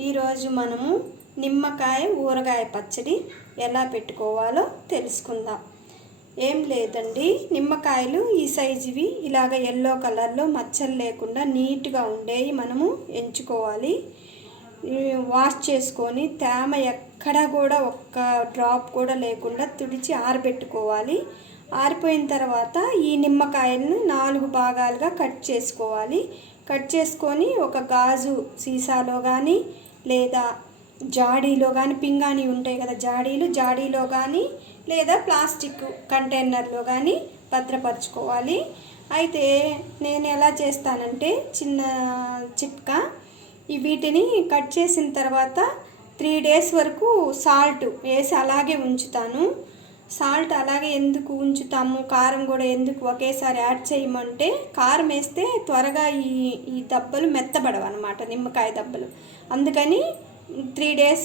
ఈరోజు మనము నిమ్మకాయ ఊరగాయ పచ్చడి ఎలా పెట్టుకోవాలో తెలుసుకుందాం. ఏం లేదండి, నిమ్మకాయలు ఈ సైజువి ఇలాగ ఎల్లో కలర్లో మచ్చలు లేకుండా నీట్గా ఉండేవి మనము ఎంచుకోవాలి. వాష్ చేసుకొని తేమ ఎక్కడ కూడా ఒక్క డ్రాప్ కూడా లేకుండా తుడిచి ఆరబెట్టుకోవాలి. ఆరిపోయిన తర్వాత ఈ నిమ్మకాయలను 4 భాగాలుగా కట్ చేసుకోవాలి. కట్ చేసుకొని ఒక గాజు సీసాలో కానీ లేదా జాడీలో కానీ, పింగాణి ఉంటాయి కదా జాడీలో కానీ లేదా ప్లాస్టిక్ కంటైనర్లో కానీ భద్రపరచుకోవాలి. అయితే నేను ఎలా చేస్తానంటే చిన్న చిట్కా, వీటిని కట్ చేసిన తర్వాత 3 days వరకు సాల్ట్ వేసి అలాగే ఉంచుతాను. సాల్ట్ అలాగే ఎందుకు ఉంచుతాము, కారం కూడా ఎందుకు ఒకేసారి యాడ్ చేయమంటే కారం వేస్తే త్వరగా ఈ దబ్బలు మెత్తబడవు అన్నమాట, నిమ్మకాయ దబ్బలు. అందుకని 3 days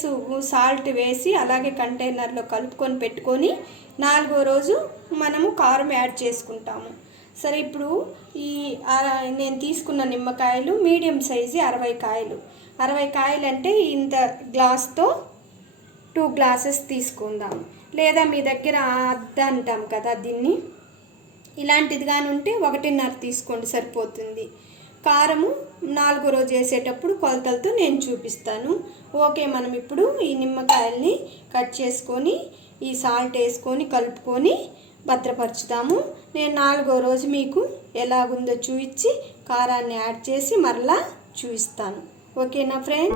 సాల్ట్ వేసి అలాగే కంటైనర్లో కలుపుకొని పెట్టుకొని 4వ రోజు మనము కారం యాడ్ చేసుకుంటాము. సరే, ఇప్పుడు నేను తీసుకున్న నిమ్మకాయలు మీడియం సైజు 60 కాయలు. 60 కాయలు అంటే ఇంత గ్లాస్తో 2 glasses తీసుకుందాం. లేదా మీ దగ్గర అద్ద అంటాం కదా, దీన్ని ఇలాంటిది కానీ ఉంటే 1.5 తీసుకోండి, సరిపోతుంది. కారము 4వ రోజు వేసేటప్పుడు కొలతలతో నేను చూపిస్తాను. ఓకే, మనం ఇప్పుడు ఈ నిమ్మకాయల్ని కట్ చేసుకొని ఈ సాల్ట్ వేసుకొని కలుపుకొని భద్రపరుచుదాము. నేను 4వ రోజు మీకు ఎలాగుందో చూపించి కారాన్ని యాడ్ చేసి మరలా చూపిస్తాను. ఓకేనా ఫ్రెండ్?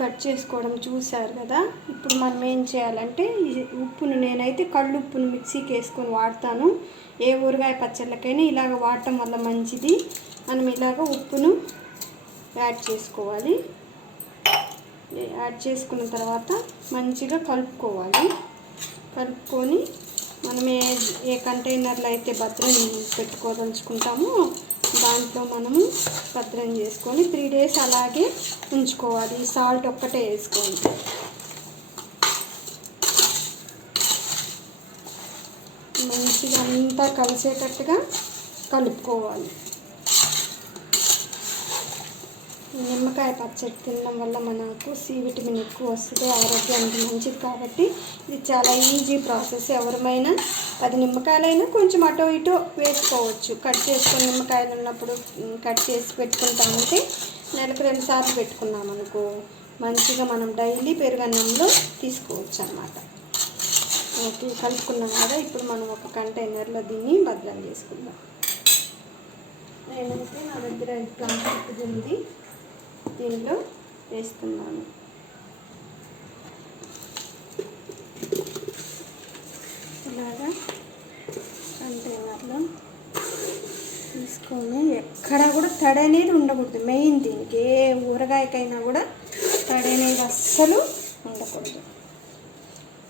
కట్ చేసుకోవడం చూశారు కదా. ఇప్పుడు మనం ఏం చేయాలంటే ఈ ఉప్పును, నేనైతే కళ్ళుప్పును మిక్సీకి వేసుకొని వాడతాను. ఏ ఊరగాయ పచ్చళ్ళకైనా ఇలాగ వాడటం వల్ల మంచిది. మనం ఇలాగ ఉప్పును యాడ్ చేసుకోవాలి. యాడ్ చేసుకున్న తర్వాత మంచిగా కలుపుకోవాలి. కలుపుకొని మనం ఏ కంటైనర్లో అయితే భద్రం పెట్టుకోదలుచుకుంటామో దాంట్లో మనము భద్రం చేసుకొని 3 days అలాగే ఉంచుకోవాలి. సాల్ట్ ఒక్కటే వేసుకోండి. మంచిగా అంతా కలిసేటట్టుగా కలుపుకోవాలి. నిమ్మకాయ పచ్చడి తినడం వల్ల మనకు సి విటమిన్ ఎక్కువ వస్తుంది, ఆరోగ్యానికి మంచిది. కాబట్టి ఇది చాలా ఈజీ ప్రాసెస్. ఎవరమైనా 10 నిమ్మకాయలైనా కొంచెం అటో ఇటో వేసుకోవచ్చు. కట్ చేసుకొని నిమ్మకాయలు ఉన్నప్పుడు కట్ చేసి పెట్టుకుంటామంటే నెలకు 2 సార్లు పెట్టుకున్నాం అనుకో, మంచిగా మనం డైలీ పెరుగన్నంలో తీసుకోవచ్చు అన్నమాట. ఓకే, కలుపుకున్నాం కదా. ఇప్పుడు మనం ఒక కంటైనర్లో దీన్ని భద్రం చేసుకుందాం. నేనైతే నా దగ్గర ప్లాస్టిక్ ఉంది, దీనిలో వేస్తున్నాను. ఇలాగా కంటైనర్లో తీసుకొని ఎక్కడ కూడా తడి అనేది ఉండకూడదు. మెయిన్ దీనికి ఏ ఊరగాయకైనా కూడా తడి అనేది అస్సలు ఉండకూడదు.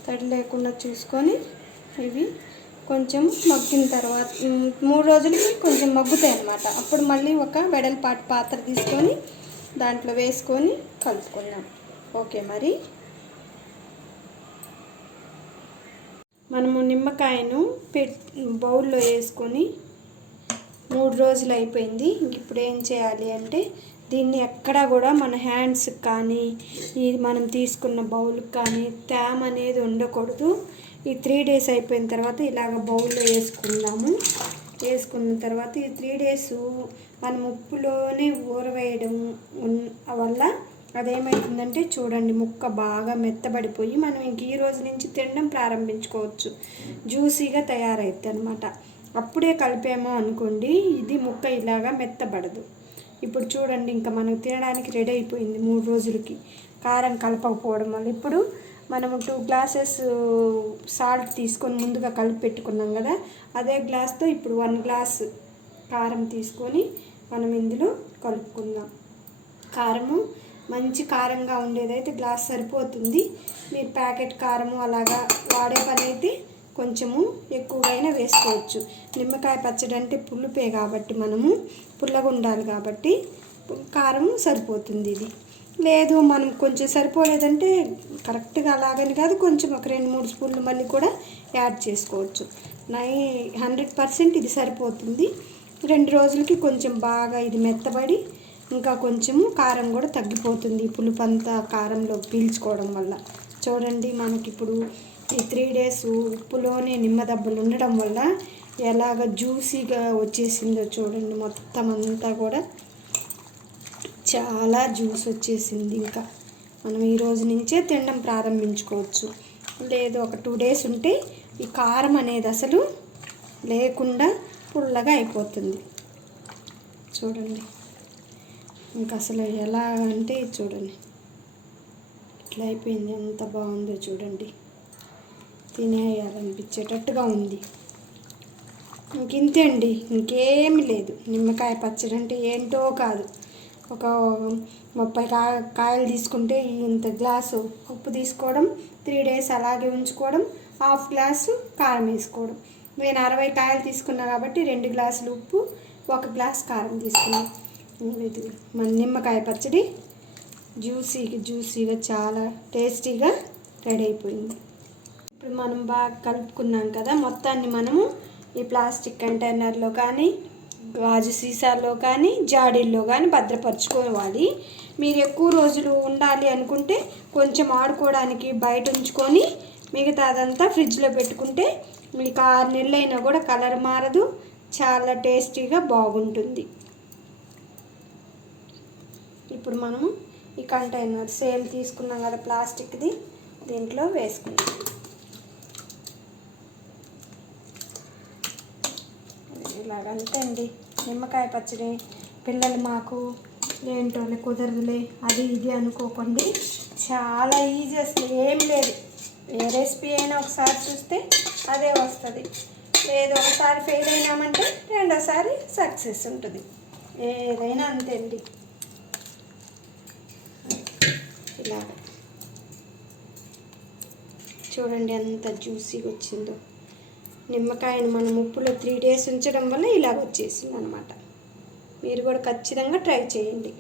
తడి లేకుండా చూసుకొని ఇవి కొంచెం మగ్గిన తర్వాత 3 రోజులకి కొంచెం మగ్గుతాయి అన్నమాట. అప్పుడు మళ్ళీ ఒక వెడల్పాటి పాత్ర తీసుకొని దాంట్లో వేసుకొని కలుపుకుందాం. ఓకే, మరి మనము నిమ్మకాయను బౌల్లో వేసుకొని 3 రోజులు అయిపోయింది. ఇప్పుడు ఏం చేయాలి అంటే దీన్ని ఎక్కడా కూడా మన హ్యాండ్స్కి కానీ మనం తీసుకున్న బౌల్కి కానీ తేమ అనేది ఉండకూడదు. ఈ 3 days అయిపోయిన తర్వాత ఇలాగ బౌల్లో వేసుకుందాము. వేసుకున్న తర్వాత ఈ 3 days మనం ఉప్పులోనే ఊరవేయడం వల్ల అదేమవుతుందంటే చూడండి, ముక్క బాగా మెత్తబడిపోయి మనం ఇంక ఈ రోజు నుంచి తినడం ప్రారంభించుకోవచ్చు. జ్యూసీగా తయారవుతుంది అన్నమాట. అప్పుడే కలిపామో అనుకోండి, ఇది ముక్క ఇలాగా మెత్తబడదు. ఇప్పుడు చూడండి, ఇంకా మనకు తినడానికి రెడీ అయిపోయింది 3 రోజులకి, కారం కలపకపోవడం వల్ల. ఇప్పుడు మనము 2 glasses సాల్ట్ తీసుకొని ముందుగా కలిపి పెట్టుకున్నాం కదా, అదే గ్లాస్తో ఇప్పుడు 1 glass కారం తీసుకొని మనం ఇందులో కలుపుకుందాం. కారము మంచి కారంగా ఉండేదైతే గ్లాస్ సరిపోతుంది. మీరు ప్యాకెట్ కారము అలాగా వాడే పని అయితే కొంచెము ఎక్కువగా వేసుకోవచ్చు. నిమ్మకాయ పచ్చడి అంటే పులుపే కాబట్టి మనము పుల్లగా ఉండాలి కాబట్టి కారం సరిపోతుంది. ఇది లేదు మనం కొంచెం సరిపోలేదంటే కరెక్ట్గా అలాగని కాదు, కొంచెం ఒక 2-3 స్పూన్లు మళ్ళీ కూడా యాడ్ చేసుకోవచ్చు. 100% ఇది సరిపోతుంది. 2 రోజులకి కొంచెం బాగా ఇది మెత్తబడి ఇంకా కొంచెము కారం కూడా తగ్గిపోతుంది. పులుపు అంతా కారంలో పీల్చుకోవడం వల్ల. చూడండి మనకిప్పుడు ఈ 3 days ఉప్పులోనే నిమ్మ దెబ్బలు ఉండడం వల్ల ఎలాగ జ్యూసీగా వచ్చేసిందో చూడండి. మొత్తం అంతా కూడా చాలా జ్యూస్ వచ్చేసింది. ఇంకా మనం ఈ రోజు నుంచే తినడం ప్రారంభించుకోవచ్చు. లేదు ఒక 2 days ఉంటే ఈ కారం అనేది అసలు లేకుండా పుల్లగా అయిపోతుంది. చూడండి ఇంకా అసలు ఎలా అంటే చూడండి ఇట్లా అయిపోయింది. ఎంత బాగుందో చూడండి, తినేయాలనిపించేటట్టుగా ఉంది. ఇంతే అండి, ఇంకేమి లేదు. నిమ్మకాయ పచ్చడి అంటే ఏంటో కాదు. ఒక 30 కాయలు తీసుకుంటే ఇంత గ్లాసు ఉప్పు తీసుకోవడం, 3 days అలాగే ఉంచుకోవడం, హాఫ్ గ్లాసు కారం వేసుకోవడం. నేను 60 కాయలు తీసుకున్నా కాబట్టి 2 గ్లాసులు ఉప్పు, 1 గ్లాస్ కారం తీసుకున్నాను. ఇది మన నిమ్మకాయ పచ్చడి జ్యూసీగా చాలా టేస్టీగా రెడీ అయిపోయింది. ఇప్పుడు మనం బాగా కలుపుకున్నాం కదా, మొత్తాన్ని మనము ఈ ప్లాస్టిక్ కంటైనర్లో కానీ గాజు సీసాల్లో కానీ జాడీల్లో కానీ భద్రపరచుకోవాలి. మీరు ఎక్కువ రోజులు ఉండాలి అనుకుంటే కొంచెం ఆడుకోవడానికి బయట ఉంచుకొని మిగతా అదంతా ఫ్రిడ్జ్లో పెట్టుకుంటే మీకు 6 నెలలైనా కూడా కలర్ మారదు, చాలా టేస్టీగా బాగుంటుంది. ఇప్పుడు మనము ఈ కంటైనర్ సేల్ తీసుకున్నాం కదా ప్లాస్టిక్ది, దీంట్లో వేసుకుందాం. ఇలాగంతే అండి నిమ్మకాయ పచ్చడి. పిల్లలు మాకు ఏంటో కుదరదులే అది ఇది అనుకోకండి, చాలా ఈజీ, అసలు ఏం లేదు. ఏ రెసిపీ అయినా ఒకసారి చూస్తే అదే వస్తుంది. లేదు ఒకసారి ఫెయిల్ అయినామంటే రెండోసారి సక్సెస్ ఉంటుంది. ఏదైనా అంతే అండి. ఇలా చూడండి ఎంత జ్యూసీగా వచ్చిందో. నిమ్మకాయను మనం ఉప్పులో 3 days ఉంచడం వల్ల ఇలాగ వచ్చేసింది అనమాట. మీరు కూడా ఖచ్చితంగా ట్రై చేయండి.